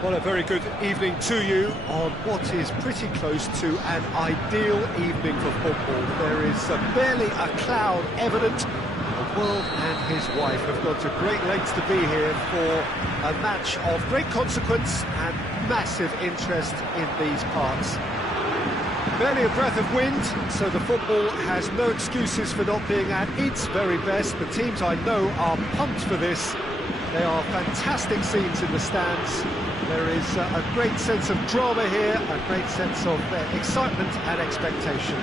Well, a very good evening to you on what is pretty close to an ideal evening for football. There is barely a cloud evident. The world and his wife have gone to great lengths to be here for a match of great consequence and massive interest in these parts. Barely a breath of wind, so the football has no excuses for not being at its very best. The teams I know are pumped for this. They are fantastic scenes in the stands. There is a great sense of drama here, a great sense of excitement and expectation.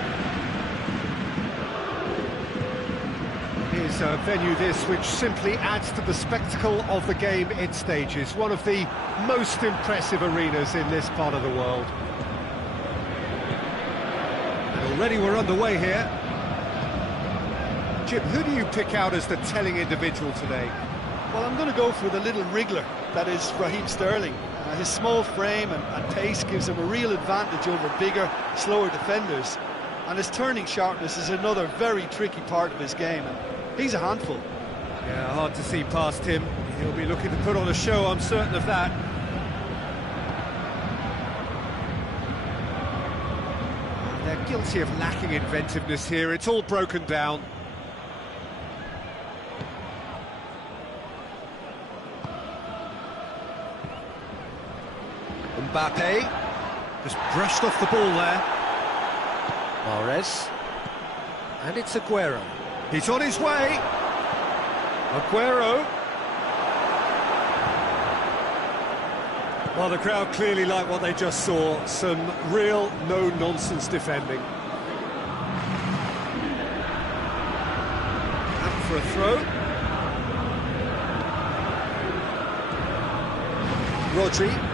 Here's a venue this which simply adds to the spectacle of the game it stages. One of the most impressive arenas in this part of the world. And already we're underway here. Jim, who do you pick out as the telling individual today? Well, I'm going to go for the little wriggler, that is Raheem Sterling. His small frame and pace gives him a real advantage over bigger, slower defenders. And his turning sharpness is another very tricky part of his game. And he's a handful. Yeah, hard to see past him. He'll be looking to put on a show, I'm certain of that. They're guilty of lacking inventiveness here. It's all broken down. Mbappe, just brushed off the ball there. Mahrez, and it's Aguero. He's on his way. Aguero. Well, the crowd clearly like what they just saw. Some real no-nonsense defending. Out for a throw. Rodri.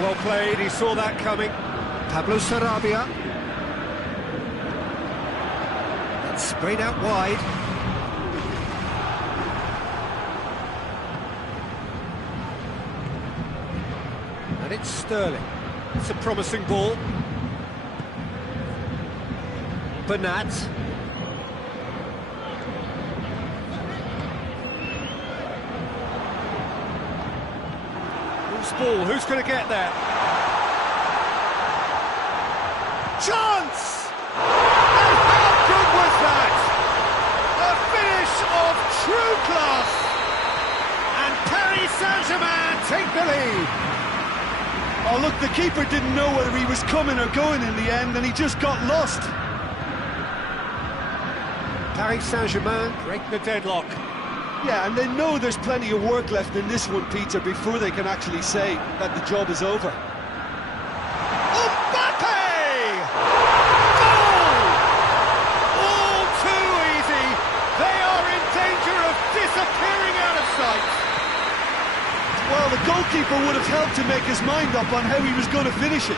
Well played, he saw that coming. Pablo Sarabia. That's sprayed out wide. And it's Sterling. It's a promising ball. Bernat. Ball, who's going to get there? Chance! And how good was that? A finish of true class! And Paris Saint-Germain take the lead. Oh look, the keeper didn't know whether he was coming or going in the end, and he just got lost. Paris Saint-Germain break the deadlock. Yeah, and they know there's plenty of work left in this one, Peter, before they can actually say that the job is over. Mbappe! Goal! All too easy. They are in danger of disappearing out of sight. Well, the goalkeeper would have helped to make his mind up on how he was going to finish it.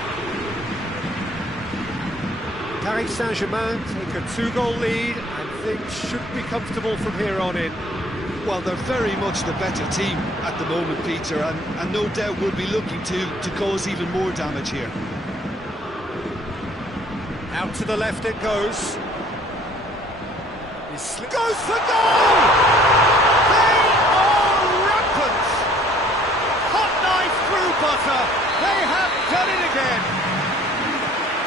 Paris Saint-Germain take a 2-goal lead, and things should be comfortable from here on in. Well, they're very much the better team at the moment, Peter, and no doubt will be looking to cause even more damage here. Out to the left it goes. He goes for goal! They are rampant! Hot knife through butter. They have done it again.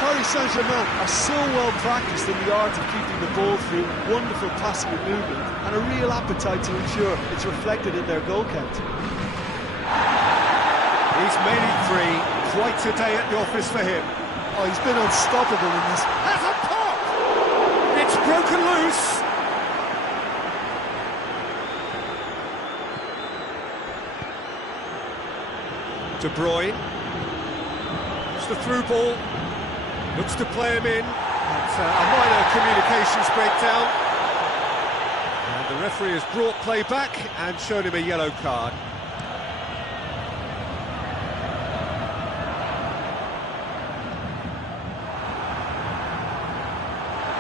Paris Saint-Germain are so well practiced in the art of keeping the ball through, wonderful passing and movement, and a real appetite to ensure it's reflected in their goal count. He's made it 3. Quite a day at the office for him. Oh, he's been unstoppable in this. Has a pop! It's broken loose. De Bruyne. It's the through ball. Looks to play him in. It's a minor communications breakdown. And the referee has brought play back and shown him a yellow card.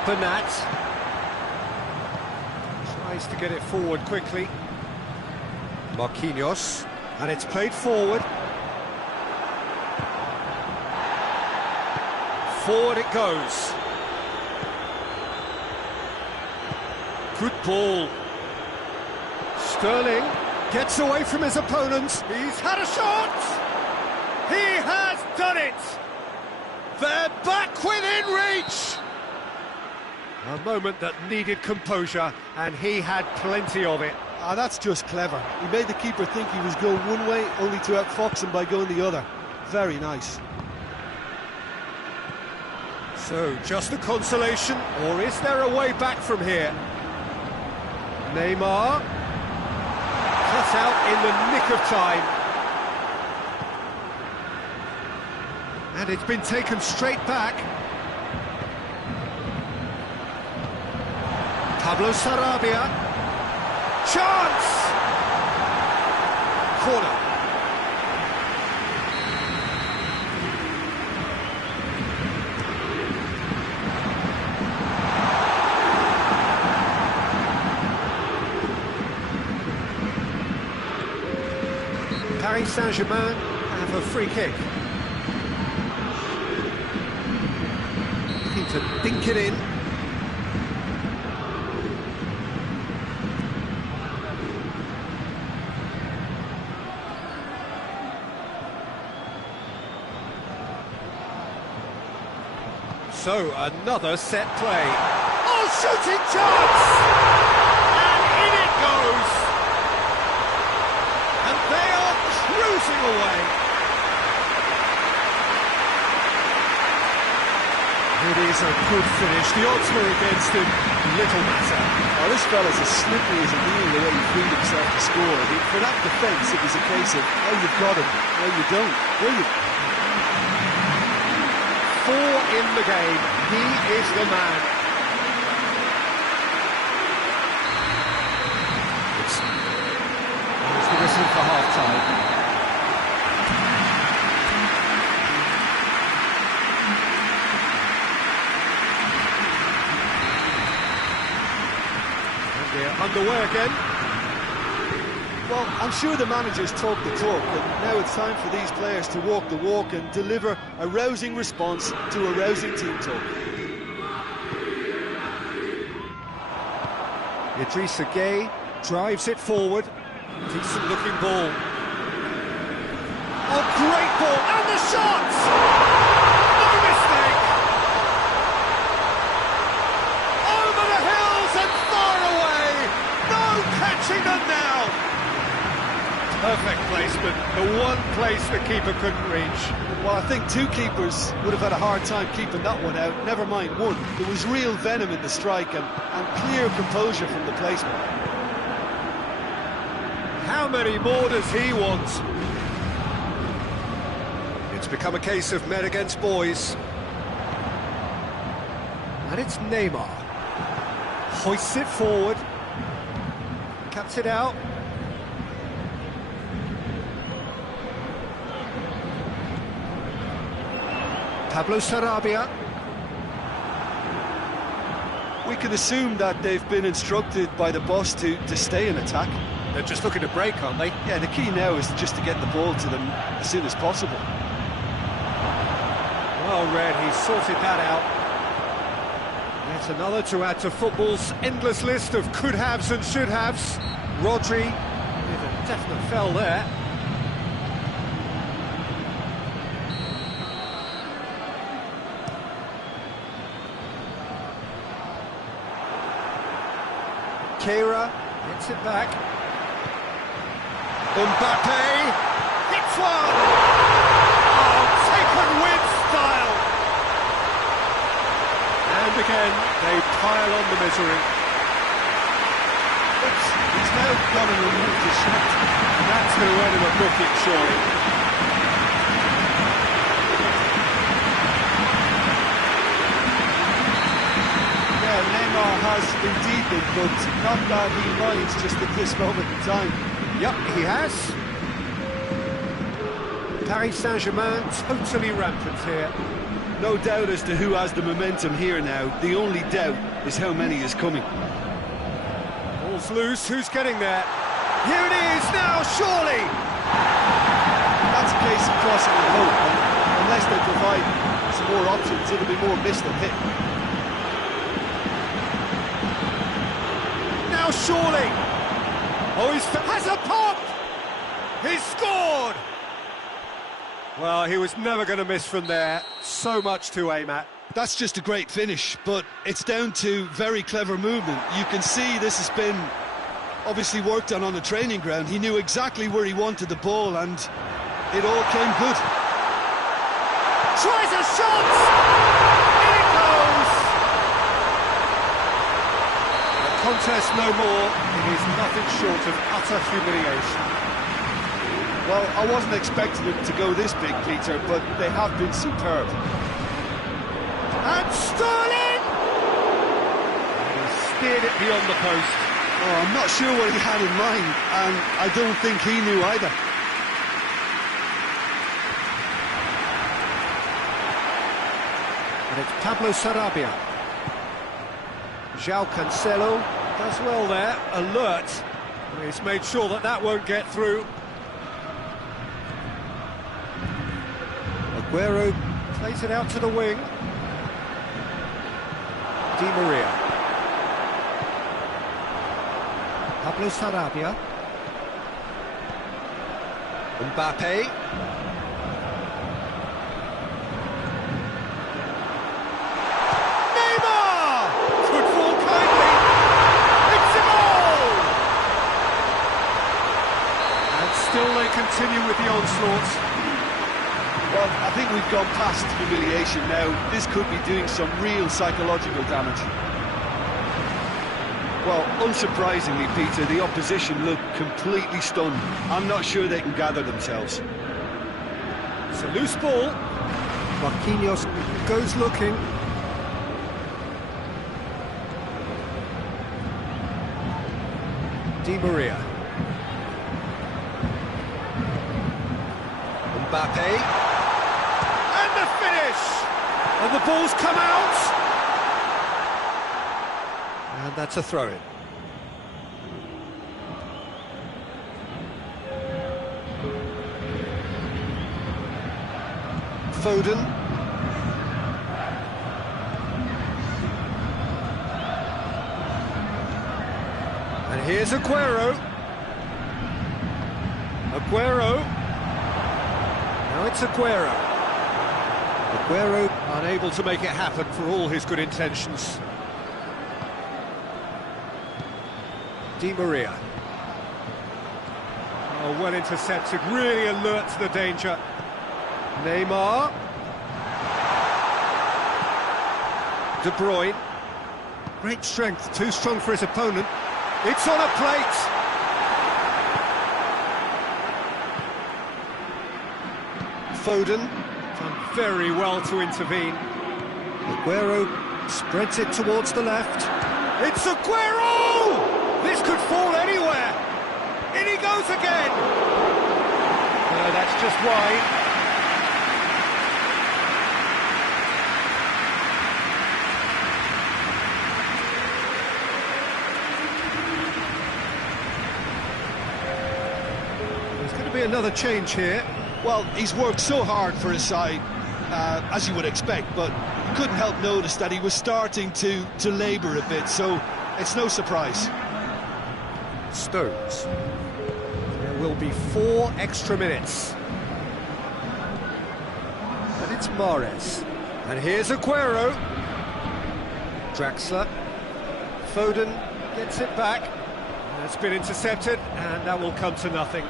Bernat tries to get it forward quickly. Marquinhos, and it's played forward. Forward it goes. Good ball. Sterling. Gets away from his opponents. He's had a shot! He has done it! They're back within reach! A moment that needed composure, and he had plenty of it. Ah, that's just clever. He made the keeper think he was going one way, only to outfox him by going the other. Very nice. So, just a consolation, or is there a way back from here? Neymar, cut out in the nick of time. And it's been taken straight back. Pablo Sarabia. Chance! Corner. Paris Saint-Germain have a free kick. Looking to dink it in. So, another set play. Oh, shooting chance! And in it goes! And they are cruising away. It is a good finish. The odds were against him. Little matter. Oh, this fella's as slippery as a needle the way he freed himself to score. I mean, for that defence, it was a case of, oh, you've got him, no, you don't. Brilliant. 4 in the game. He is the man. It's the whistle for half-time. And they're underway again. Well, I'm sure the managers talk the talk, and now it's time for these players to walk the walk and deliver a rousing response to a rousing team talk. Idrissa Gueye drives it forward. Decent looking ball. Oh, great ball! And the shot! No mistake! Over the hills and far away! No catching them now! Perfect placement, the one place the keeper couldn't reach. Well, I think two keepers would have had a hard time keeping that one out, never mind one. There was real venom in the strike and clear composure from the placement. How many more does he want? It's become a case of men against boys. And it's Neymar. Hoists it forward. Cuts it out. Pablo Sarabia. We can assume that they've been instructed by the boss to stay in attack. They're just looking to break, aren't they? Yeah, the key now is just to get the ball to them as soon as possible. Well read, he sorted that out. Yet another to add to football's endless list of could-haves and should-haves. Rodri with a definite fell there. Keira gets it back. Mbappe hits one! Oh, taken with style! And again, they pile on the misery. He's now gone and removed his shot. And that's going to earn him a booking, surely. Neymar has indeed been booked, not that he minds just at this moment in time. Yep, he has. Paris Saint-Germain totally rampant here. No doubt as to who has the momentum here now. The only doubt is how many is coming. Ball's loose, who's getting there? Here it is now, surely! That's a case of crossing with hope, and unless they provide some more options, it'll be more miss than hit. Now surely! Oh, has a pop! He's scored! Well, he was never going to miss from there. So much to aim at. That's just a great finish, but it's down to very clever movement. You can see this has been obviously worked on the training ground. He knew exactly where he wanted the ball, and it all came good. Tries a shot! In it goes! The contest no more. It is nothing short of utter humiliation. Well, I wasn't expecting it to go this big, Peter, but they have been superb. And Sterling! He steered it beyond the post. Oh, I'm not sure what he had in mind, and I don't think he knew either. And it's Pablo Sarabia. João Cancelo does well there, alert. He's made sure that that won't get through. Aguero plays it out to the wing. Di Maria. Pablo Sarabia. Mbappe. Neymar! Could fall kindly. It's a goal! And still they continue with the onslaughts. Well, I think we've gone past humiliation now. This could be doing some real psychological damage. Well, unsurprisingly, Peter, the opposition look completely stunned. I'm not sure they can gather themselves. It's a loose ball. Marquinhos goes looking. Di Maria. Mbappe. And the finish! And the ball's come out! And that's a throw-in. Foden. And here's Aguero. Aguero. Now it's Aguero. Aguero unable to make it happen for all his good intentions. Di Maria. Oh, well intercepted, really alert to the danger. Neymar. De Bruyne. Great strength, too strong for his opponent. It's on a plate. Foden. Done very well to intervene. Aguero spreads it towards the left. It's Aguero! This could fall anywhere. In he goes again. No, that's just wide. There's going to be another change here. Well, he's worked so hard for his side, as you would expect, but couldn't help notice that he was starting to labour a bit, so it's no surprise. Stones. There will be 4 extra minutes. And it's Mahrez. And here's Aguero. Draxler. Foden gets it back. And it's been intercepted, and that will come to nothing.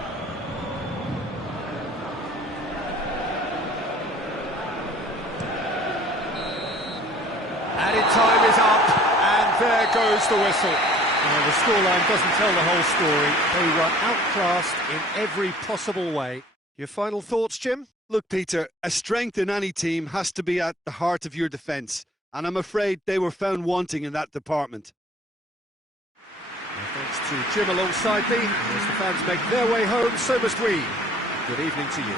Added time is up, and there goes the whistle. Well, the scoreline doesn't tell the whole story. They were outclassed in every possible way. Your final thoughts, Jim? Look, Peter, a strength in any team has to be at the heart of your defence, and I'm afraid they were found wanting in that department. Well, thanks to Jim alongside me. As the fans make their way home, so must we. Good evening to you.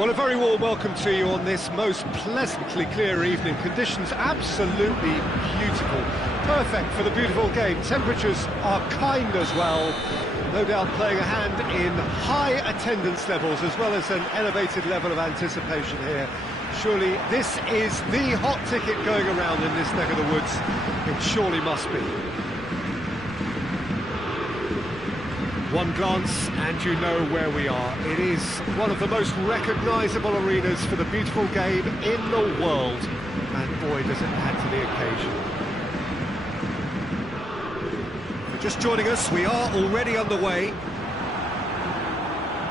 Well, a very warm welcome to you on this most pleasantly clear evening. Conditions absolutely beautiful. Perfect for the beautiful game. Temperatures are kind as well. No doubt playing a hand in high attendance levels as well as an elevated level of anticipation here. Surely this is the hot ticket going around in this neck of the woods. It surely must be. One glance and you know where we are. It is one of the most recognisable arenas for the beautiful game in the world. And boy, does it add to the occasion. For just joining us, we are already underway.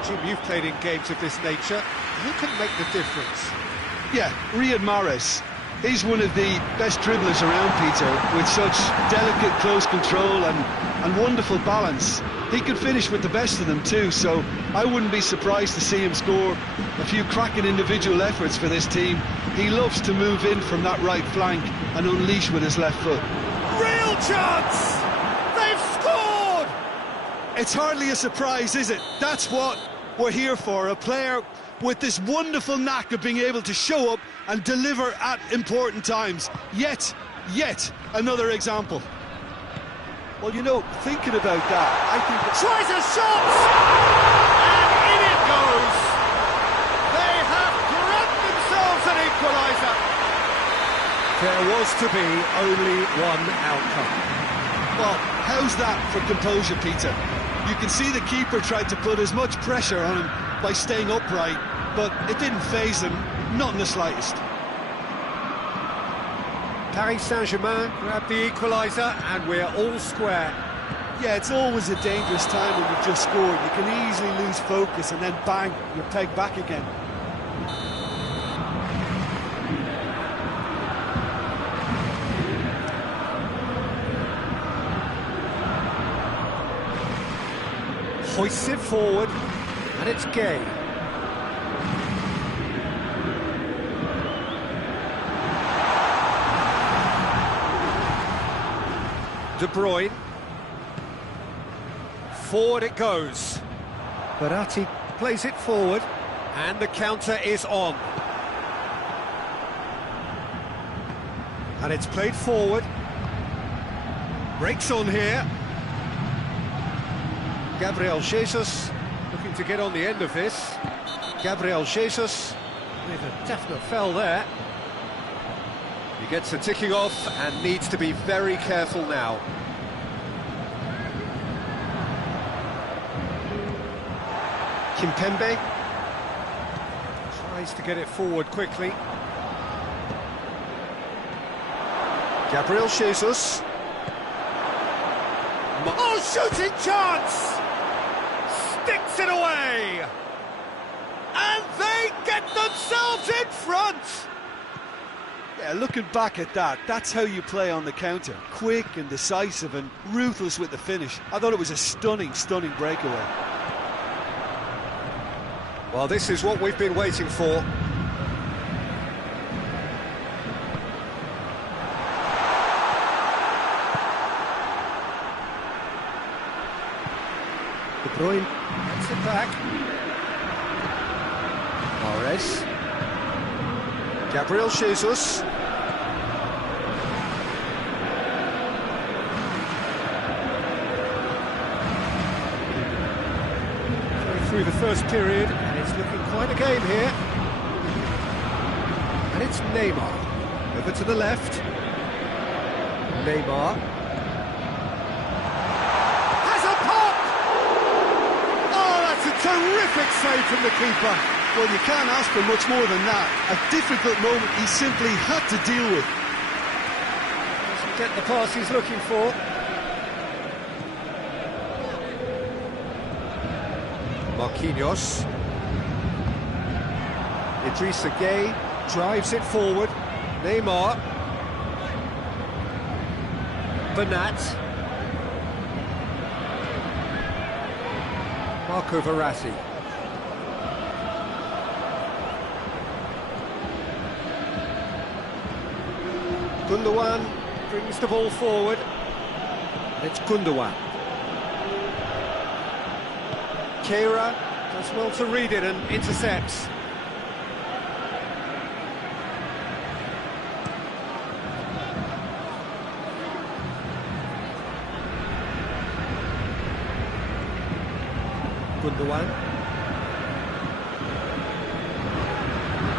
Jim, you've played in games of this nature. Who can make the difference? Yeah, Riyad Mahrez. He's one of the best dribblers around, Peter, with such delicate, close control and wonderful balance. He could finish with the best of them too, so I wouldn't be surprised to see him score a few cracking individual efforts for this team. He loves to move in from that right flank and unleash with his left foot. Real chance! They've scored! It's hardly a surprise, is it? That's what we're here for, a player with this wonderful knack of being able to show up and deliver at important times. Yet another example. Well, you know, thinking about that, I think... Tries a shot! And in it goes! They have grabbed themselves an equaliser! There was to be only one outcome. Well, how's that for composure, Peter? You can see the keeper tried to put as much pressure on him by staying upright, but it didn't faze him, not in the slightest. Paris Saint-Germain grabbed the equaliser and we're all square. Yeah, it's always a dangerous time when you've just scored. You can easily lose focus and then bang, you're pegged back again. Hoists it forward and it's Gay. De Bruyne. Forward it goes. Verratti plays it forward. And the counter is on. And it's played forward. Breaks on here. Gabriel Jesus looking to get on the end of this. Gabriel Jesus with a definite foul there. He gets a ticking off and needs to be very careful now. Kimpembe tries to get it forward quickly. Gabriel Jesus. Oh, shooting chance! Sticks it away! And they get themselves in front! Yeah, looking back at that, that's how you play on the counter. Quick and decisive and ruthless with the finish. I thought it was a stunning breakaway. Well, this is what we've been waiting for. De Bruyne gets it back. Mahrez. Gabriel Jesus. Through the first period, and it's looking quite a game here. And it's Neymar. Over to the left. Neymar. Has a pop! Oh, that's a terrific save from the keeper. Well, you can't ask for much more than that. A difficult moment he simply had to deal with. Doesn't get the pass he's looking for. Marquinhos. Idrissa Gueye drives it forward. Neymar. Bernat. Marco Verratti. Gundogan brings the ball forward. And it's Gundogan. Keira does well to read it and intercepts. Gundogan.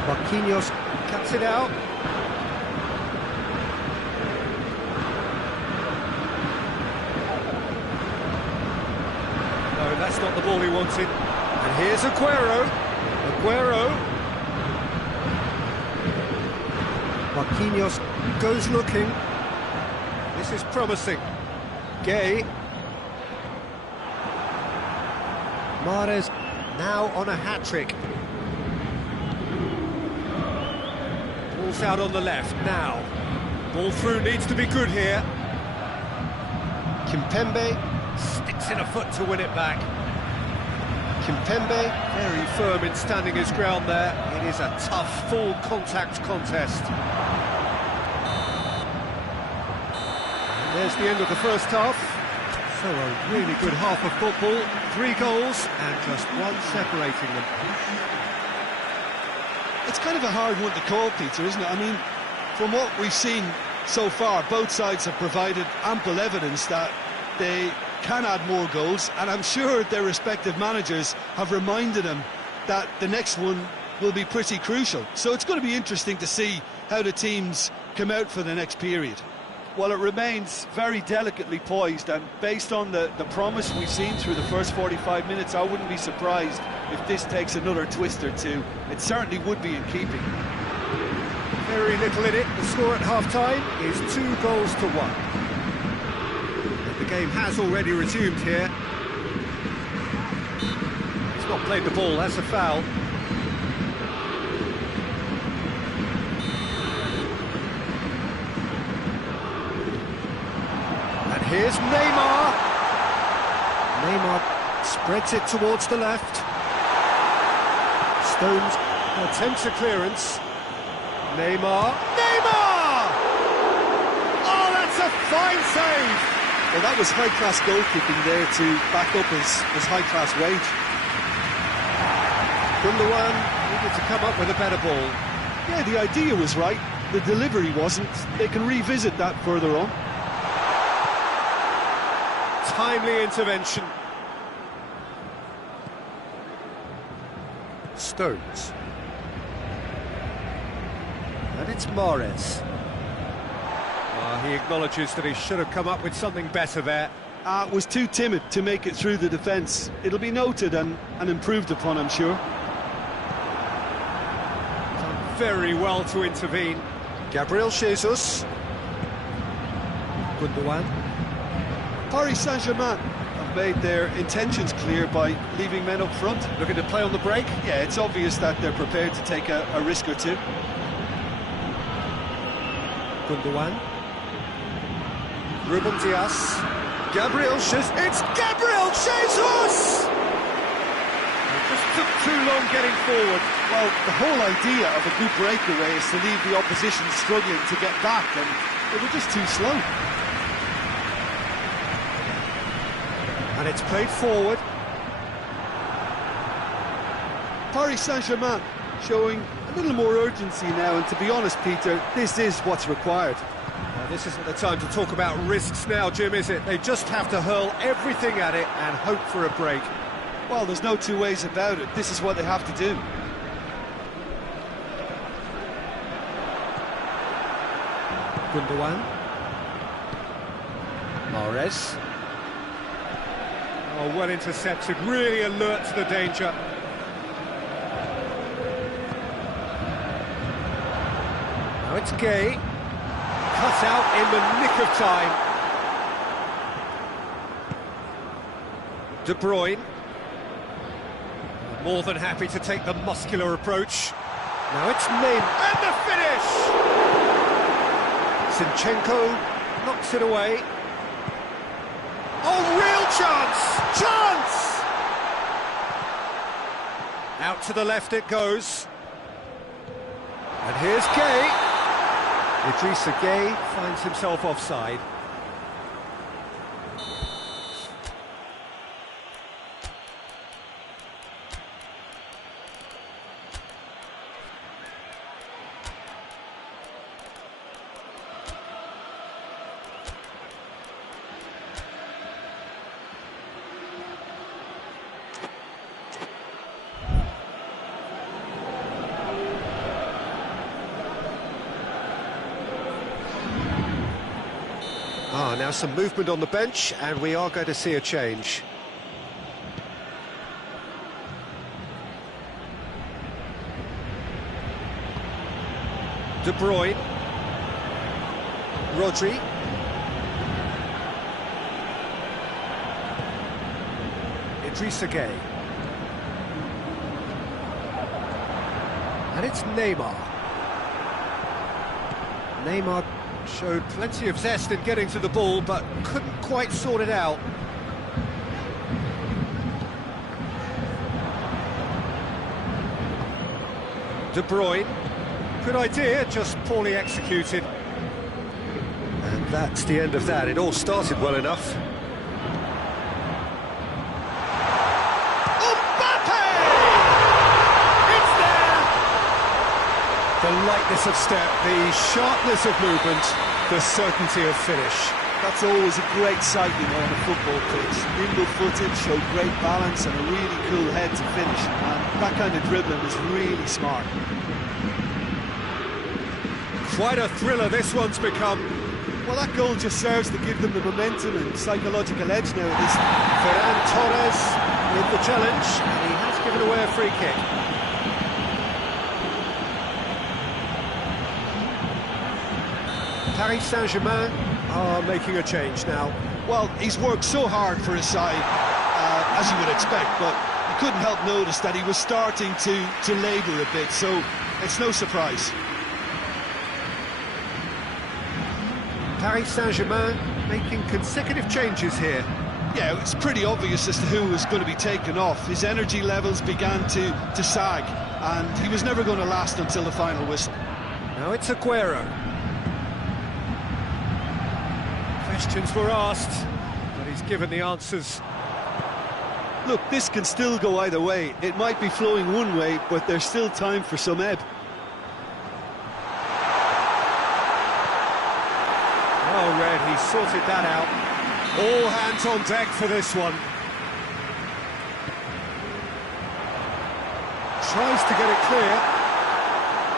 Marquinhos cuts it out. No, that's not the ball he wanted. And here's Aguero. Marquinhos goes looking. This is promising. Gay. Mahrez now on a hat-trick. Ball's out on the left now. Ball through needs to be good here. Kimpembe sticks in a foot to win it back. Kimpembe very firm in standing his ground there. It is a tough full contact contest. And there's the end of the first half. So a really good half of football, 3 goals and just one separating them. It's kind of a hard one to call, Peter, isn't it? I mean, from what we've seen so far, both sides have provided ample evidence that they can add more goals, and I'm sure their respective managers have reminded them that the next one will be pretty crucial. So it's going to be interesting to see how the teams come out for the next period. Well, it remains very delicately poised, and based on the promise we've seen through the first 45 minutes, I wouldn't be surprised if this takes another twist or two. It certainly would be in keeping. Very little in it. The score at half-time is 2-1. The game has already resumed here. He's not played the ball, that's a foul. And here's Neymar. Neymar spreads it towards the left. Stones attempts a clearance. Neymar. Oh, that's a fine save! Well, that was high-class goalkeeping there to back up his high-class wage. Gundogan needed to come up with a better ball. Yeah, the idea was right, the delivery wasn't. They can revisit that further on. Timely intervention. Stones. And it's Mahrez. He acknowledges that he should have come up with something better there. Was too timid to make it through the defence. It'll be noted and improved upon, I'm sure. Done very well to intervene. Gabriel Jesus. Gundogan. Paris Saint-Germain have made their intentions clear by leaving men up front. Looking to play on the break. Yeah, it's obvious that they're prepared to take a risk or two. Gundogan. Ruben Dias. Gabriel Jesus. It's Gabriel Jesus! It just took too long getting forward. Well, the whole idea of a good breakaway is to leave the opposition struggling to get back, and they were just too slow. And it's played forward. Paris Saint-Germain showing a little more urgency now, and to be honest, Peter, this is what's required. This isn't the time to talk about risks now, Jim, is it? They just have to hurl everything at it and hope for a break. Well, there's no two ways about it. This is what they have to do. Gundogan. Mahrez. Oh, well intercepted, really alert to the danger. Now it's Gay. Cut out in the nick of time. De Bruyne. More than happy to take the muscular approach. Now it's Neymar. And the finish! Zinchenko knocks it away. Oh, real chance! Chance! Out to the left it goes. And here's Gay. Idrissa Gay finds himself offside. Now some movement on the bench, and we are going to see a change. De Bruyne. Rodri. Idrissa Gueye. And it's Neymar. Neymar showed plenty of zest in getting to the ball, but couldn't quite sort it out. De Bruyne. Good idea, just poorly executed. And that's the end of that. It all started well enough. The lightness of step, the sharpness of movement, the certainty of finish. That's always a great sight, you know, on a football pitch. Nimble-footed, showed great balance and a really cool head to finish. And that kind of dribbling is really smart. Quite a thriller this one's become. Well, that goal just serves to give them the momentum and psychological edge now. Ferran Torres with the challenge, and he has given away a free kick. Paris Saint-Germain are making a change now. Well, he's worked so hard for his side, as you would expect, but you couldn't help notice that he was starting to labour a bit, so it's no surprise. Paris Saint-Germain making consecutive changes here. Yeah, it's pretty obvious as to who was going to be taken off. His energy levels began to sag, and he was never going to last until the final whistle. Now it's Aguero. Questions were asked, but he's given the answers. Look, this can still go either way. It might be flowing one way, but there's still time for some ebb. Oh, Red, he sorted that out. All hands on deck for this one. Tries to get it clear.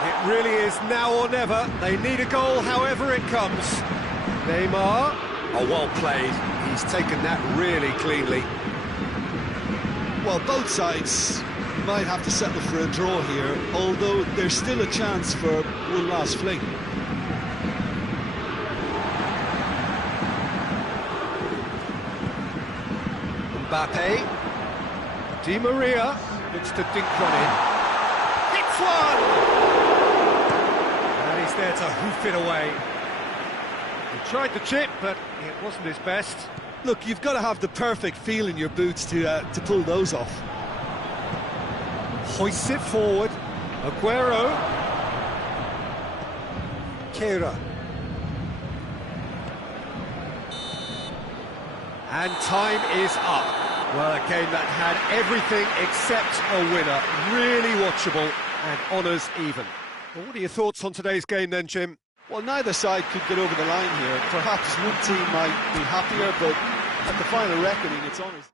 It really is now or never. They need a goal, however it comes. Neymar. Oh, well played. He's taken that really cleanly. Well, both sides might have to settle for a draw here, although there's still a chance for one last fling. Mbappe. Di Maria looks to dink one in. Hits one! And he's there to hoof it away. He tried the chip, but it wasn't his best. Look, you've got to have the perfect feel in your boots to pull those off. Hoists it forward. Aguero. Kehrer. And time is up. Well, a game that had everything except a winner. Really watchable and honours even. Well, what are your thoughts on today's game then, Jim? Well, neither side could get over the line here. Perhaps one team might be happier, but at the final reckoning, it's honours.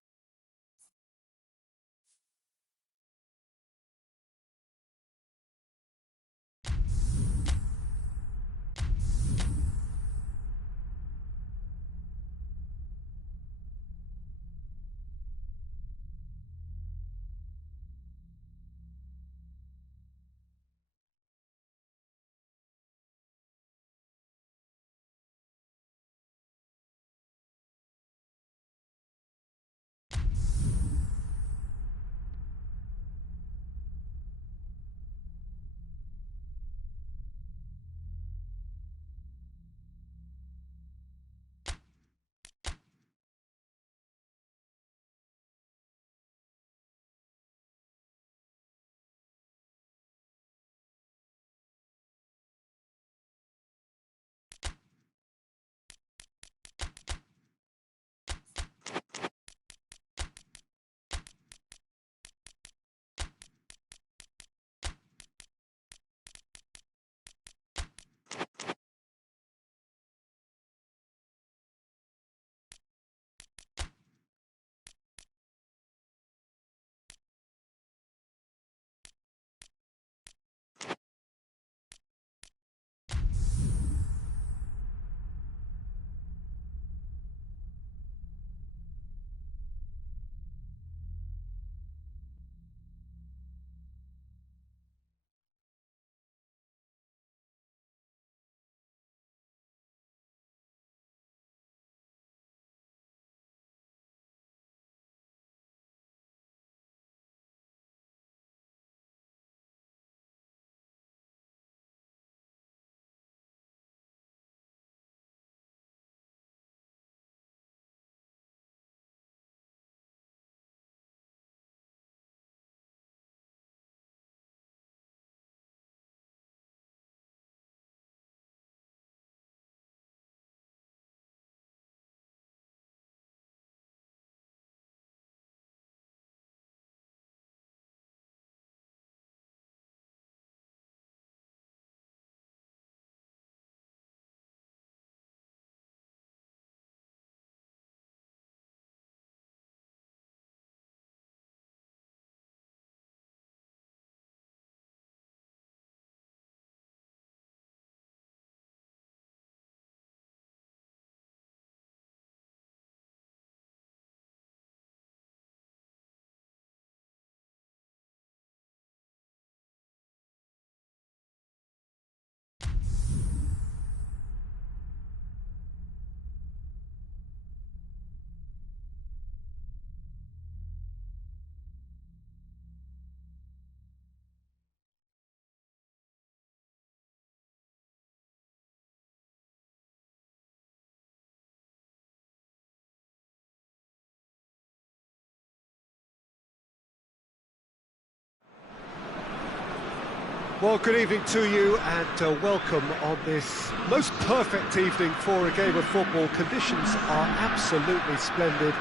Well, good evening to you and welcome on this most perfect evening for a game of football. Conditions are absolutely splendid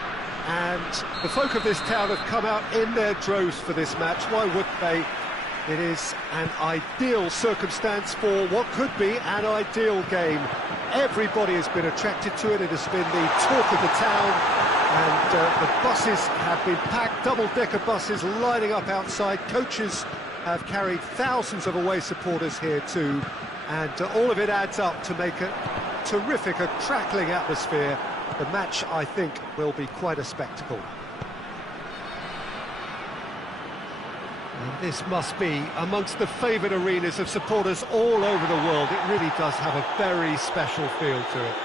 and the folk of this town have come out in their droves for this match. Why wouldn't they? It is an ideal circumstance for what could be an ideal game. Everybody has been attracted to it. It has been the talk of the town and the buses have been packed, double-decker buses lining up outside. Coaches have carried thousands of away supporters here too, and all of it adds up to make a terrific, a crackling atmosphere. The match, I think, will be quite a spectacle. And this must be amongst the favoured arenas of supporters all over the world. It really does have a very special feel to it.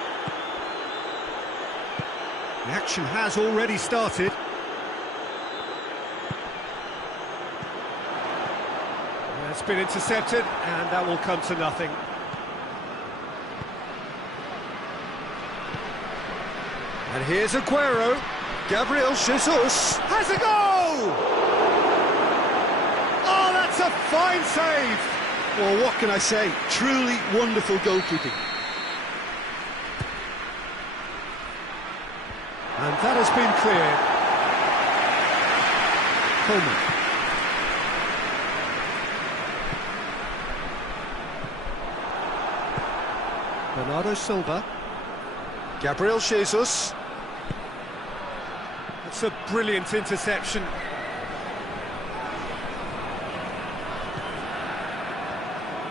The action has already started. It's been intercepted, and that will come to nothing. And here's Aguero. Gabriel Jesus has a goal! Oh, that's a fine save! Well, what can I say? Truly wonderful goalkeeping. And that has been cleared. Coleman. Bernardo Silva. Gabriel Jesus. That's a brilliant interception.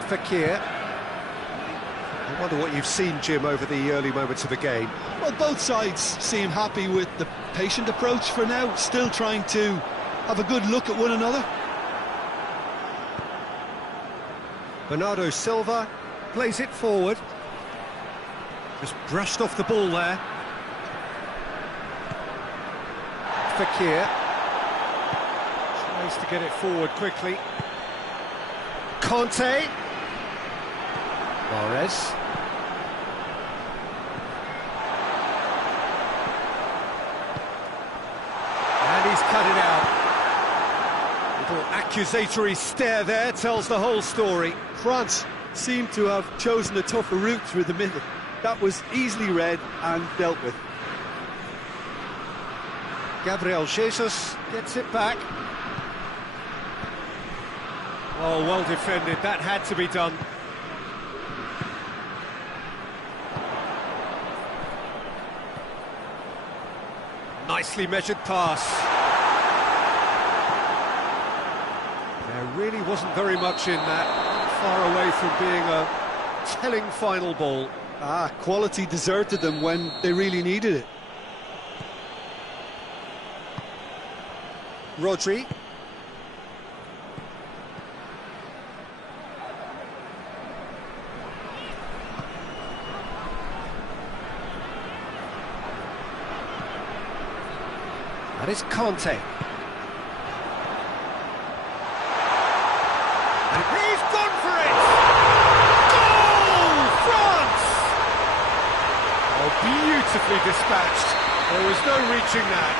Fekir. I wonder what you've seen, Jim, over the early moments of the game. Well, both sides seem happy with the patient approach for now, still trying to have a good look at one another. Bernardo Silva plays it forward. Just brushed off the ball there. Fekir tries to get it forward quickly. Conte. Mahrez. And he's cut it out. Little accusatory stare there tells the whole story. France seem to have chosen a tougher route through the middle. That was easily read and dealt with. Gabriel Jesus gets it back. Oh, well defended. That had to be done. Nicely measured pass. There really wasn't very much in that. Not far away from being a telling final ball. Quality deserted them when they really needed it. Rodri. That is Conte. And he's gone for it! Goal! France! Oh, beautifully dispatched. There was no reaching that.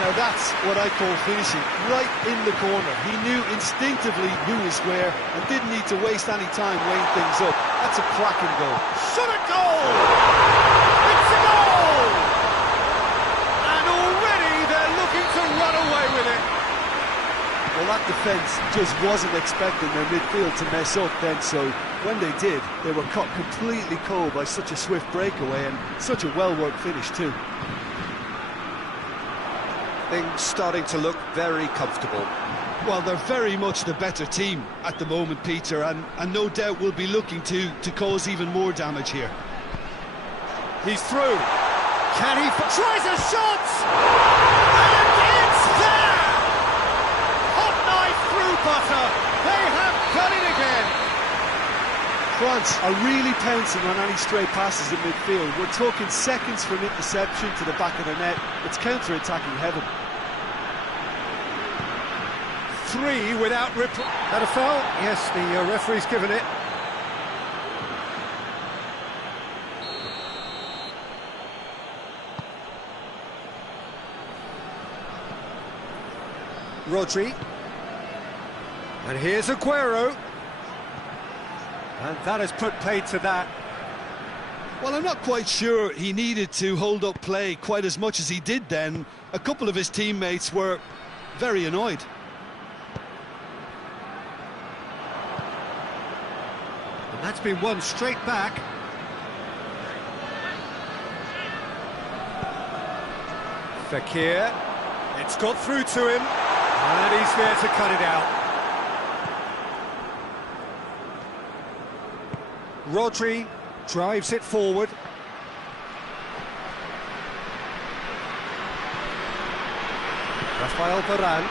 Now that's what I call finishing, right in the corner. He knew instinctively who was where and didn't need to waste any time weighing things up. That's a cracking goal. Shot a goal! It's a goal! And already they're looking to run away with it. Well, that defence just wasn't expecting their midfield to mess up then, so when they did, they were caught completely cold by such a swift breakaway and such a well-worked finish too. Things starting to look very comfortable. Well, they're very much the better team at the moment, Peter, and no doubt will be looking to cause even more damage here. He's through. Can he... tries a shot! And it's there! Hot knife through butter. They have done it again. France are really pouncing on any stray passes in midfield. We're talking seconds from interception to the back of the net. It's counter-attacking heaven. 3 without reply. That a foul? Yes, the referee's given it. Rodri. And here's Aguero. And that has put paid to that. Well, I'm not quite sure he needed to hold up play quite as much as he did then. A couple of his teammates were very annoyed. And that's been won straight back. Fekir, it's got through to him, and he's there to cut it out. Rodri drives it forward. Rafael Varane.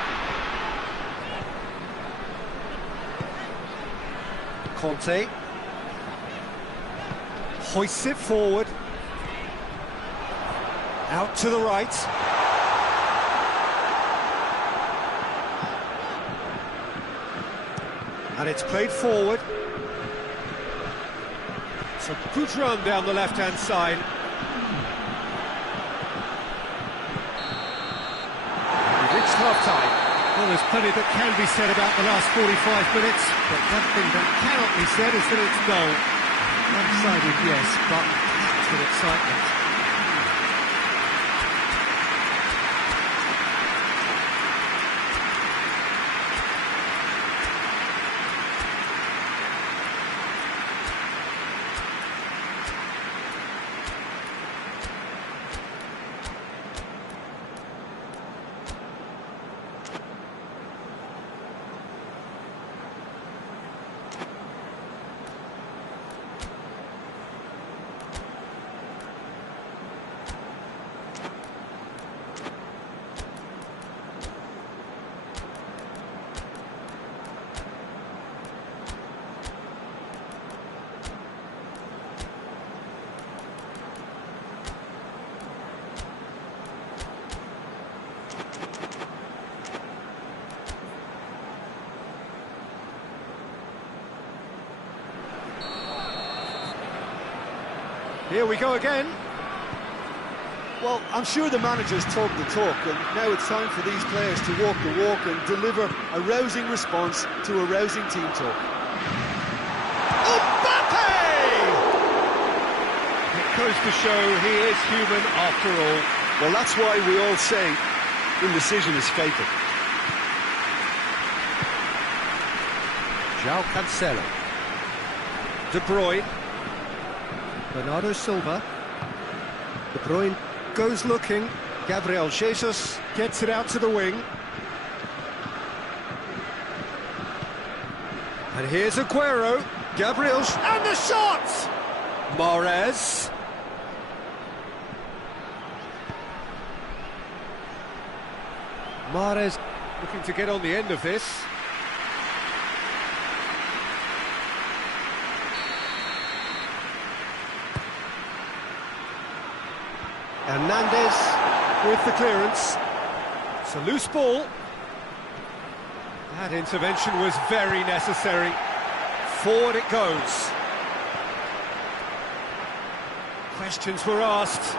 Conte hoists it forward. Out to the right. And it's played forward. It's a good run down the left-hand side. We've reached half-time. Well, there's plenty that can be said about the last 45 minutes, but one thing that cannot be said is that it's dull. One-sided, yes, but packed with excitement. Here we go again. Well, I'm sure the manager's talked the talk, and now it's time for these players to walk the walk and deliver a rousing response to a rousing team talk. Mbappe! It goes to show he is human after all. Well, that's why we all say indecision is fatal. João Cancelo. De Bruyne. Bernardo Silva. De Bruyne goes looking. Gabriel Jesus gets it out to the wing. And here's Aguero. Gabriel and the shot! Mahrez. Mahrez looking to get on the end of this. Hernandez with the clearance. It's a loose ball. That intervention was very necessary. Forward it goes. Questions were asked,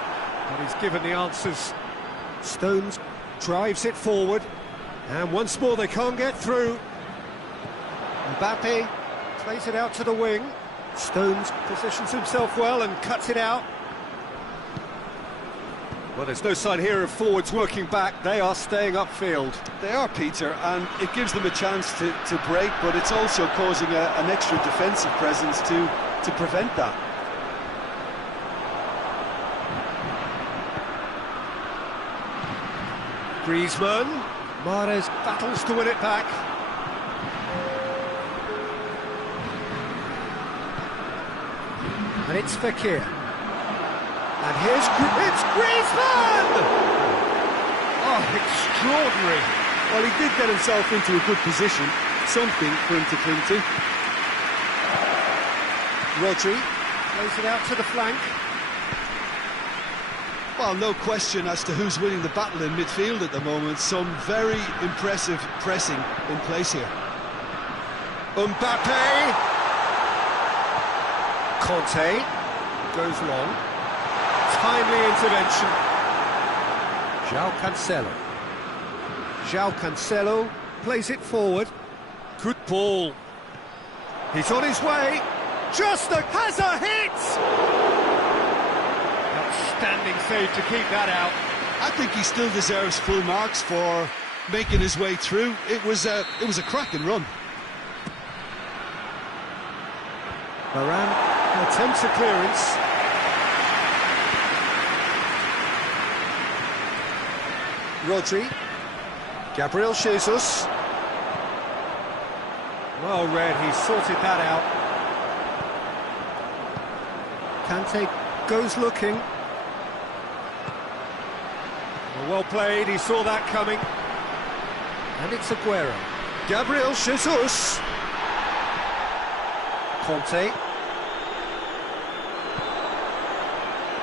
but he's given the answers. Stones drives it forward, and once more they can't get through. Mbappe plays it out to the wing. Stones positions himself well and cuts it out. Well, there's no sign here of forwards working back. They are staying upfield. They are, Peter, and it gives them a chance to break, but it's also causing an extra defensive presence to prevent that. Griezmann. Mahrez battles to win it back. And it's Fekir. And here's it's Griezmann! Oh, extraordinary. Well, he did get himself into a good position, something for him to cling to. Rodri plays it out to the flank. Well, no question as to who's winning the battle in midfield at the moment. Some very impressive pressing in place here. Mbappe! Conte goes long. Timely intervention. João Cancelo. João Cancelo plays it forward. Good ball. He's on his way. has a hit! Outstanding save to keep that out. I think he still deserves full marks for making his way through. It was a cracking run. Varane attempts a clearance. Rodri. Gabriel Jesus. Well read, he sorted that out. Kante goes looking. Well played, he saw that coming. And it's Aguero. Gabriel Jesus. Conte.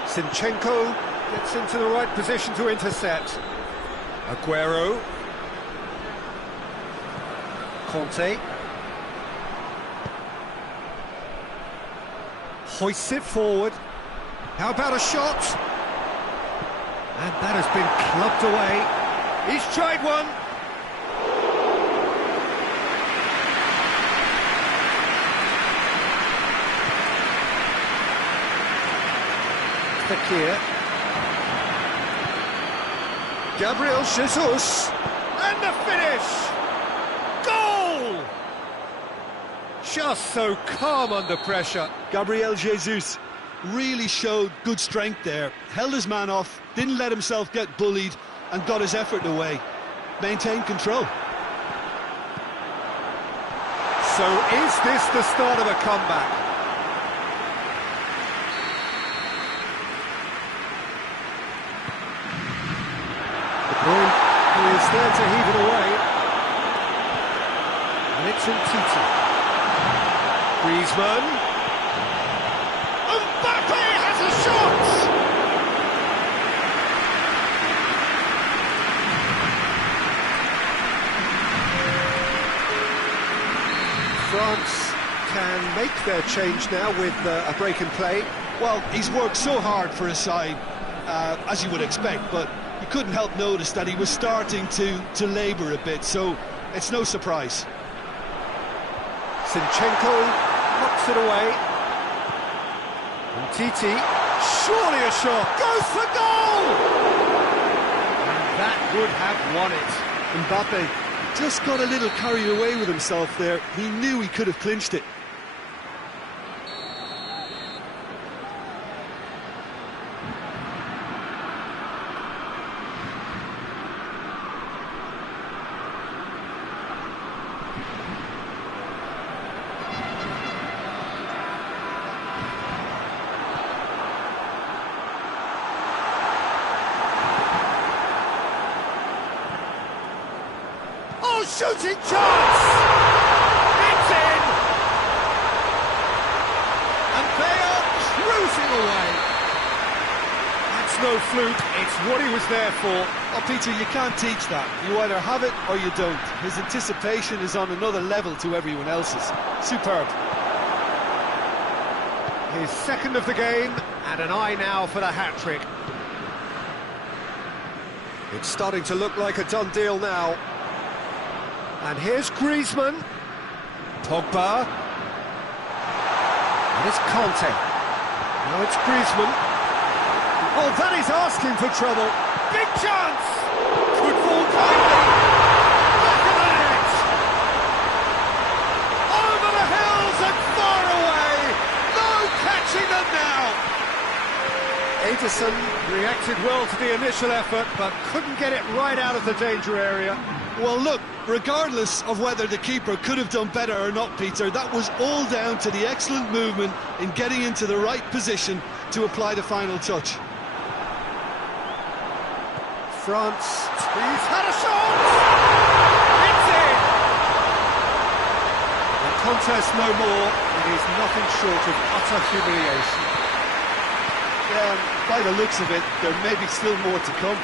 Zinchenko gets into the right position to intercept. Aguero. Conte. Hoists it forward. How about a shot? And that has been clubbed away. He's tried one. Fekir. Gabriel Jesus. And the finish! Goal! Just so calm under pressure. Gabriel Jesus really showed good strength there. Held his man off, didn't let himself get bullied, and got his effort away. Maintained control. So is this the start of a comeback? He is there to heave it away. And it's Titi. Griezmann. Mbappe has a shot! France can make their change now with a break in play. Well, he's worked so hard for his side, as you would expect, but you couldn't help notice that he was starting to labour a bit, so it's no surprise. Zinchenko knocks it away. And Titi, surely a shot, goes for goal! And that would have won it. Mbappe just got a little carried away with himself there. He knew he could have clinched it. Shooting chance! It's in! And they are cruising away. That's no fluke, it's what he was there for. Oh, Peter, you can't teach that. You either have it or you don't. His anticipation is on another level to everyone else's. Superb. His second of the game, and an eye now for the hat-trick. It's starting to look like a done deal now. And here's Griezmann. Pogba. And it's Conte. Now it's Griezmann. Oh, that is asking for trouble. Big chance! Could fall kindly. Back of the net! Over the hills and far away! No catching them now! Ederson reacted well to the initial effort, but couldn't get it right out of the danger area. Well, look, regardless of whether the keeper could have done better or not, Peter, that was all down to the excellent movement in getting into the right position to apply the final touch. France, he's had a shot! It's in! The contest no more, it is nothing short of utter humiliation. Yeah, by the looks of it, there may be still more to come.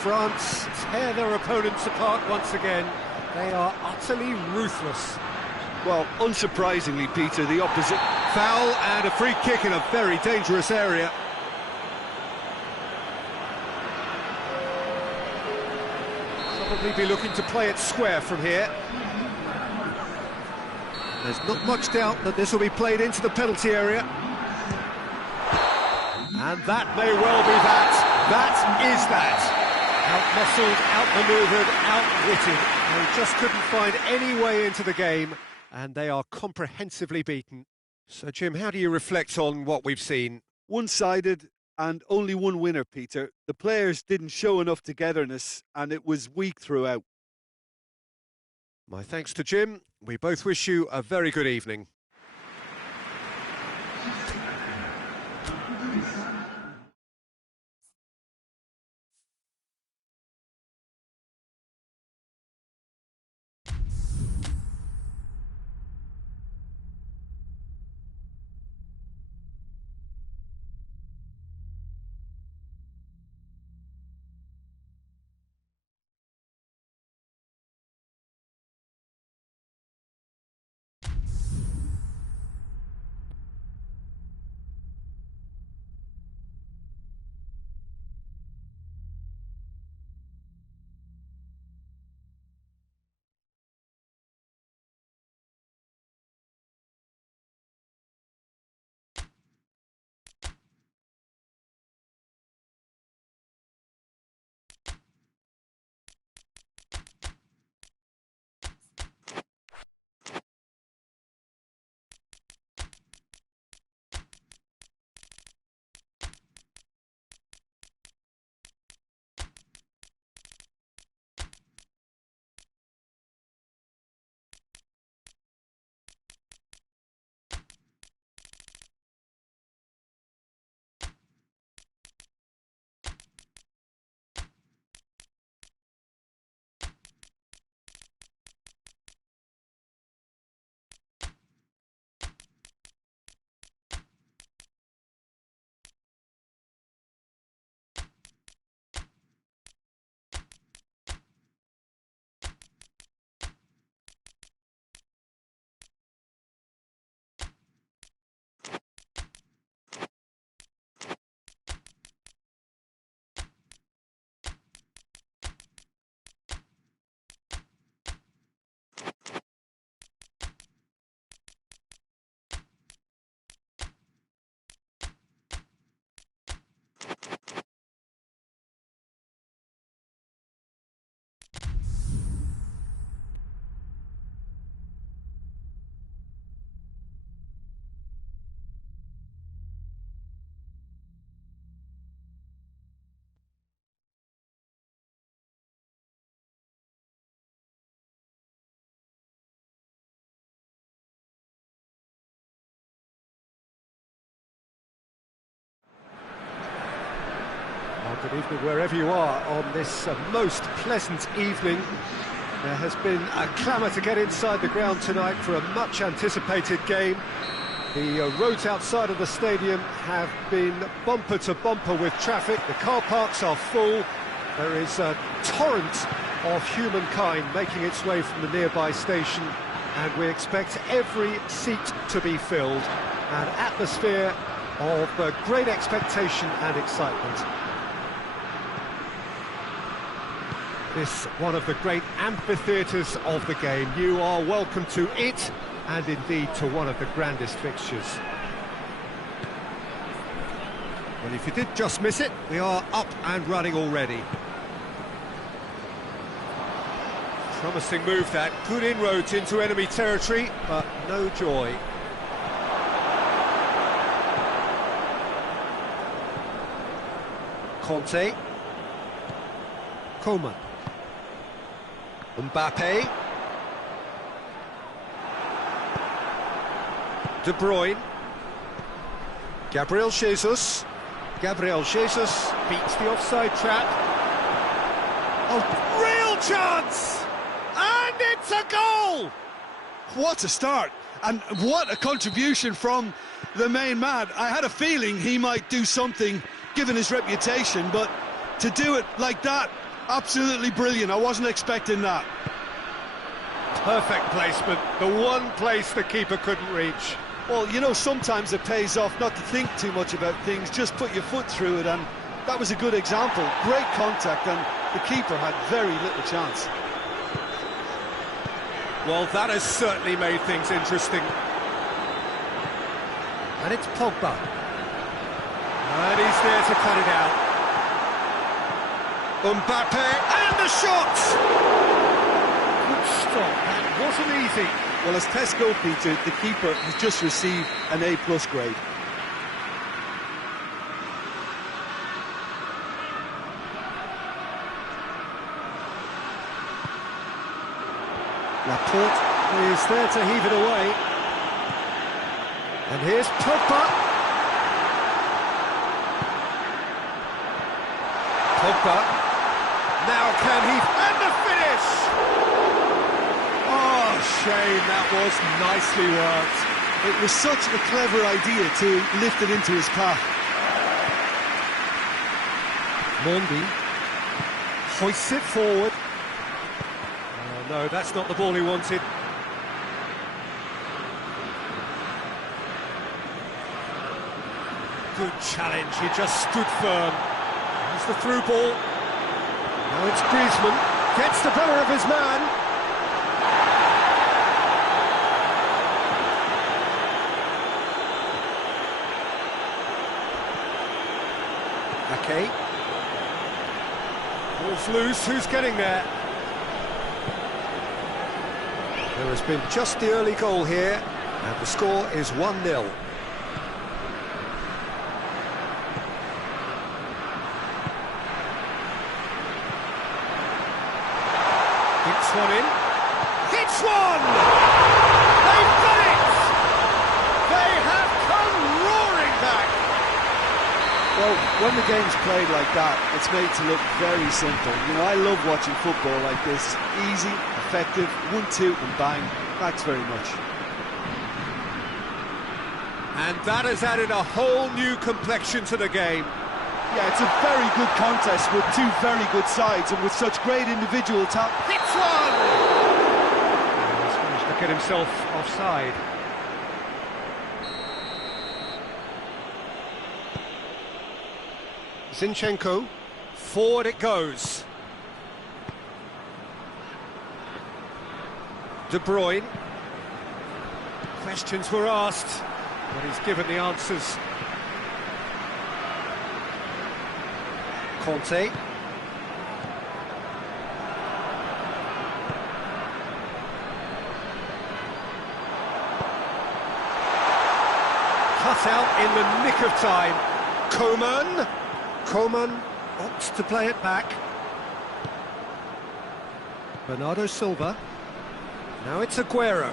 France tear their opponents apart once again. They are utterly ruthless. Well, unsurprisingly, Peter, the opposite. Foul and a free kick in a very dangerous area. Probably be looking to play it square from here. There's not much doubt that this will be played into the penalty area. And that may well be that. That is that. Out-muscled, out-manoeuvred, outwitted. They just couldn't find any way into the game, and they are comprehensively beaten. So, Jim, how do you reflect on what we've seen? One-sided and only one winner, Peter. The players didn't show enough togetherness, and it was weak throughout. My thanks to Jim. We both wish you a very good evening. Good evening wherever you are on this most pleasant evening. There has been a clamour to get inside the ground tonight for a much anticipated game. The roads outside of the stadium have been bumper to bumper with traffic. The car parks are full. There is a torrent of humankind making its way from the nearby station, and we expect every seat to be filled. An atmosphere of great expectation and excitement. This one of the great amphitheatres of the game. You are welcome to it, and indeed to one of the grandest fixtures. Well, if you did just miss it, we are up and running already. Promising move that, good inroads into enemy territory, but no joy. Conte. Coman. Mbappe. De Bruyne. Gabriel Jesus. Gabriel Jesus beats the offside trap. Oh, real chance! And it's a goal! What a start, and what a contribution from the main man. I had a feeling he might do something given his reputation, but to do it like that, absolutely brilliant. I wasn't expecting that. Perfect placement, the one place the keeper couldn't reach. Well, you know, sometimes it pays off not to think too much about things, just put your foot through it, and that was a good example. Great contact, and the keeper had very little chance. Well, that has certainly made things interesting. And it's Pogba. And he's there to cut it out. Mbappe, and the shot! Good stop, that wasn't easy. Well, as test goalkeeper, the keeper has just received an A+ grade. Laporte is there to heave it away. And here's Pogba. Pogba. Now can he... And the finish! Oh, shame, that was nicely worked. It was such a clever idea to lift it into his path. Mondi hoists it forward. Oh, no, that's not the ball he wanted. Good challenge, he just stood firm. Here's the through ball. Now it's Griezmann, gets the better of his man. Okay. Ball's loose, who's getting there? There has been just the early goal here, and the score is 1-0. Hits one in. Hits one! They've done it! They have come roaring back! Well, when the game's played like that, it's made to look very simple. You know, I love watching football like this. Easy, effective, 1-2 and bang. Thanks very much. And that has added a whole new complexion to the game. Yeah, it's a very good contest with two very good sides and with such great individual talent. Hits one! He's managed to get himself offside. Zinchenko, forward it goes. De Bruyne. Questions were asked, but he's given the answers. Conte. Cut out in the nick of time. Coman opts to play it back. Bernardo Silva. Now it's Aguero.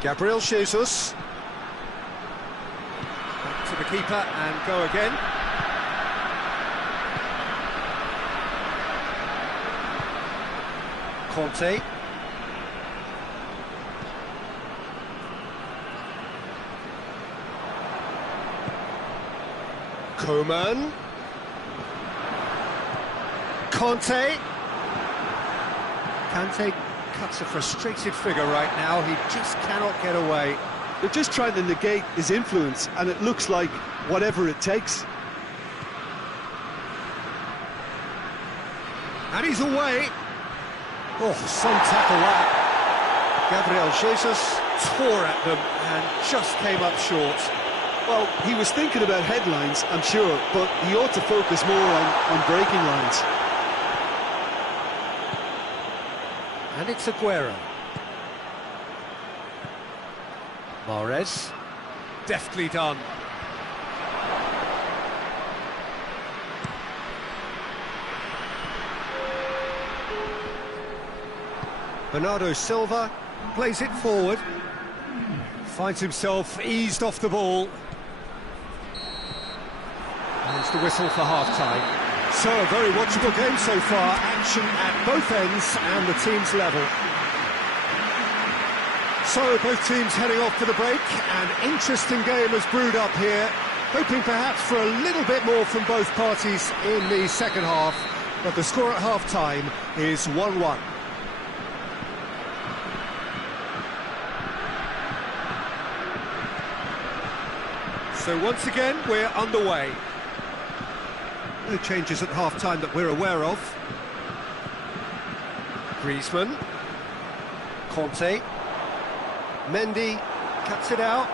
Gabriel Jesus. Back to the keeper and go again. Conte. Coman. Conte. Kante cuts a frustrated figure right now. He just cannot get away. They're just trying to negate his influence, and it looks like whatever it takes. And he's away. Oh, some tackle that. Gabriel Jesus tore at them and just came up short. Well, he was thinking about headlines, I'm sure, but he ought to focus more on breaking lines. And it's Aguero. Mahrez. Deftly done. Bernardo Silva plays it forward. Finds himself eased off the ball. There's the whistle for half-time. So, a very watchable game so far. Action at both ends and the team's level. So, both teams heading off to the break. An interesting game has brewed up here. Hoping perhaps for a little bit more from both parties in the second half. But the score at half-time is 1-1. So once again, we're underway. No changes at half-time that we're aware of. Griezmann. Conte. Mendy cuts it out.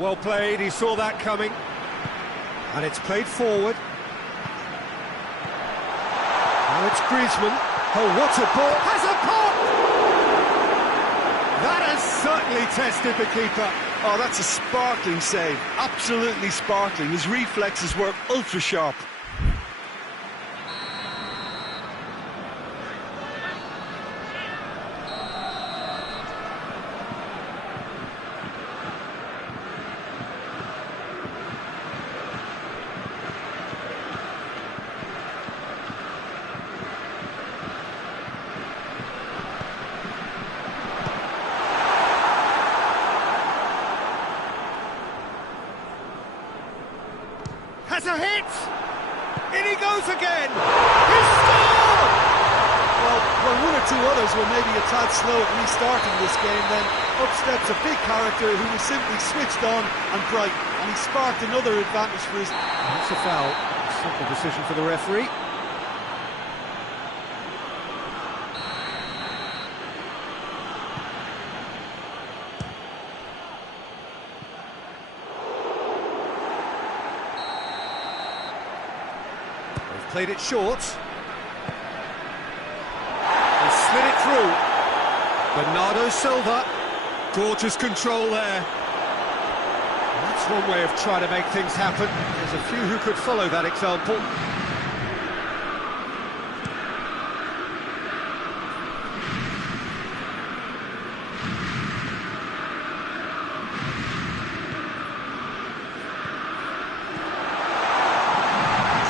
Well played, he saw that coming. And it's played forward. Now it's Griezmann. Oh, what a ball! Has a pop! That has certainly tested the keeper. Oh, that's a sparkling save. Absolutely sparkling. His reflexes were ultra sharp. Has a hit! In he goes again! He scored! Well, when one or two others were maybe a tad slow at restarting this game, then up steps a big character who was simply switched on and bright, and he sparked another advantage for his... That's a foul. Simple decision for the referee. Played it short. He slid it through. Bernardo Silva. Gorgeous control there. That's one way of trying to make things happen. There's a few who could follow that example.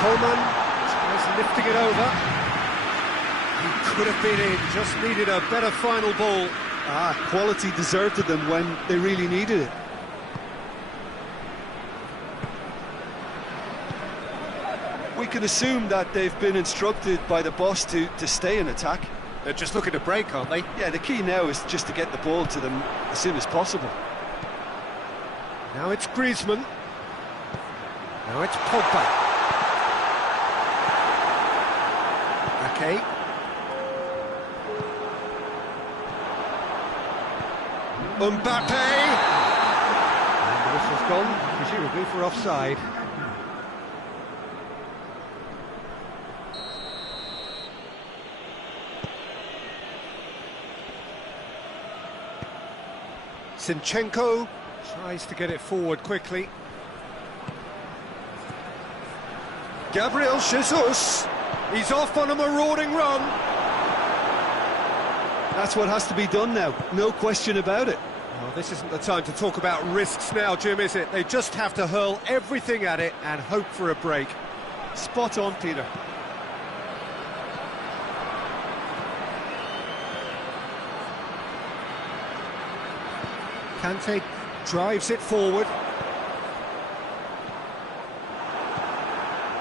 Coleman. Lifting it over. He could have been in, just needed a better final ball. Quality deserted them when they really needed it. We can assume that they've been instructed by the boss to stay in attack. They're just looking to break, aren't they? Yeah, the key now is just to get the ball to them as soon as possible. Now it's Griezmann. Now it's Pogba. Okay. Mbappe! And the whistle's gone, presumably for offside. Zinchenko tries to get it forward quickly. Gabriel Jesus! He's off on a marauding run. That's what has to be done now, no question about it. Well, this isn't the time to talk about risks now, Jim, is it? They just have to hurl everything at it and hope for a break. Spot on, Peter. Kante drives it forward.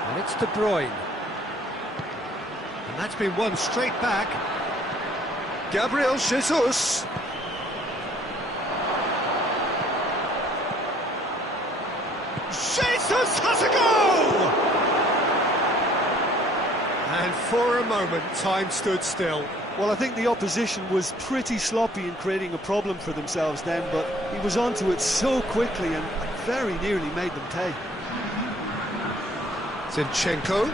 And it's De Bruyne. And that's been won straight back. Gabriel Jesus. Jesus has a goal! And for a moment, time stood still. Well, I think the opposition was pretty sloppy in creating a problem for themselves then, but he was onto it so quickly and very nearly made them pay. Zinchenko.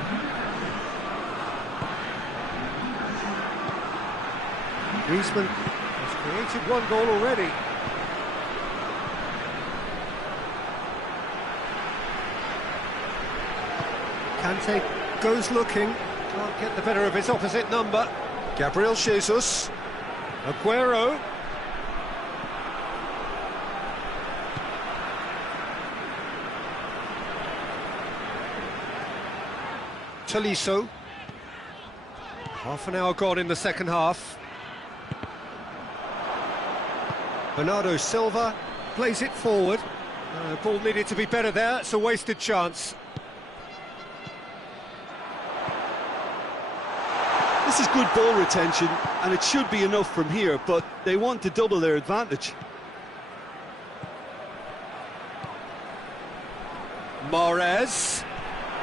Griezmann has created one goal already. Kante goes looking, can't get the better of his opposite number. Gabriel Jesus. Aguero. Tolisso. Half an hour gone in the second half. Bernardo Silva plays it forward. Ball needed to be better there, it's a wasted chance. This is good ball retention, and it should be enough from here, but they want to double their advantage. Mahrez.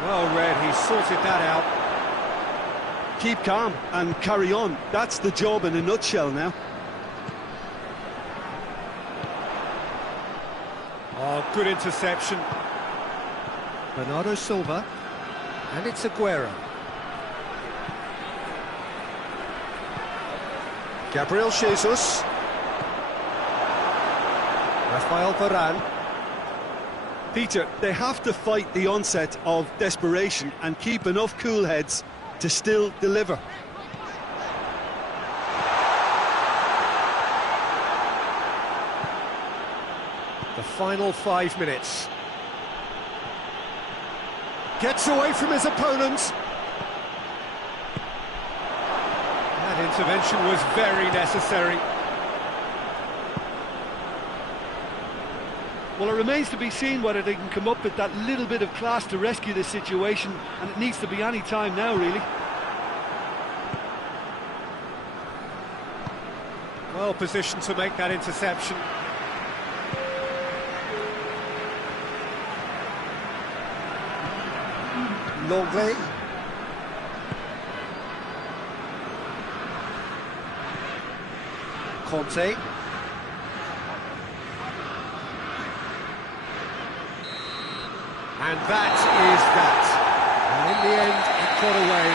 Well read, he sorted that out. keep calm and carry on. That's the job in a nutshell now. Oh, good interception. Bernardo Silva, and it's Aguero. Gabriel Jesus. Rafael Varane. Peter, they have to fight the onset of desperation and keep enough cool heads to still deliver. The final 5 minutes. Gets away from his opponent. That intervention was very necessary. Well, it remains to be seen whether they can come up with that little bit of class to rescue this situation, and it needs to be any time now, really. Well positioned to make that interception. Longley. Conte. And that is that. And in the end, it got away.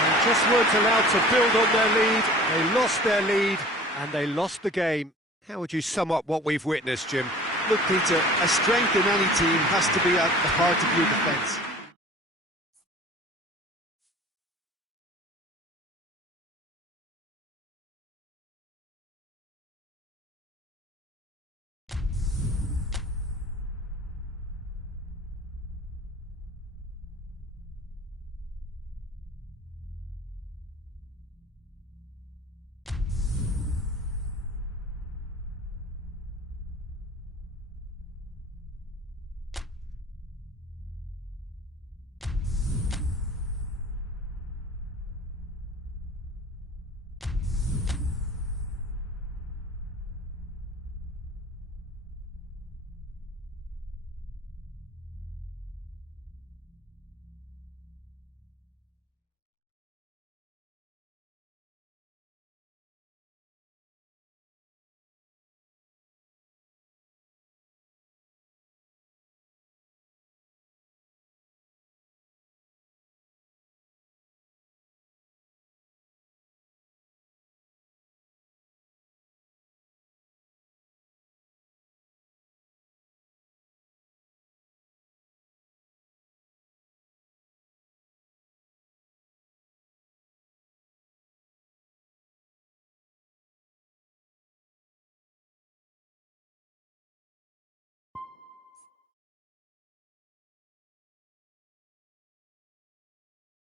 They just weren't allowed to build on their lead. They lost their lead, and they lost the game. How would you sum up what we've witnessed, Jim? Look, Peter, a strength in any team has to be at the heart of your defence.